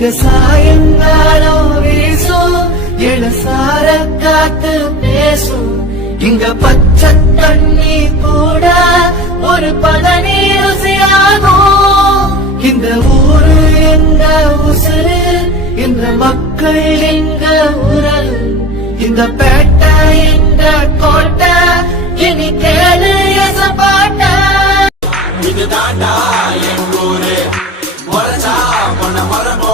இங்க சாயங்காலம் வீசும் இளசார காத்து பேசும் இங்க பச்சை தண்ணி கூட ஒரு பதனி ருசியாகும் இந்த ஊரு எங்க உசுறு இந்த மக்கள் எங்க உரல் இந்த பேட்டை எங்க கோட்டை இனி கேளு எசப்பாட்ட இது தாண்டா எங்கூரு மொரச்சா பொண்ண மரபோ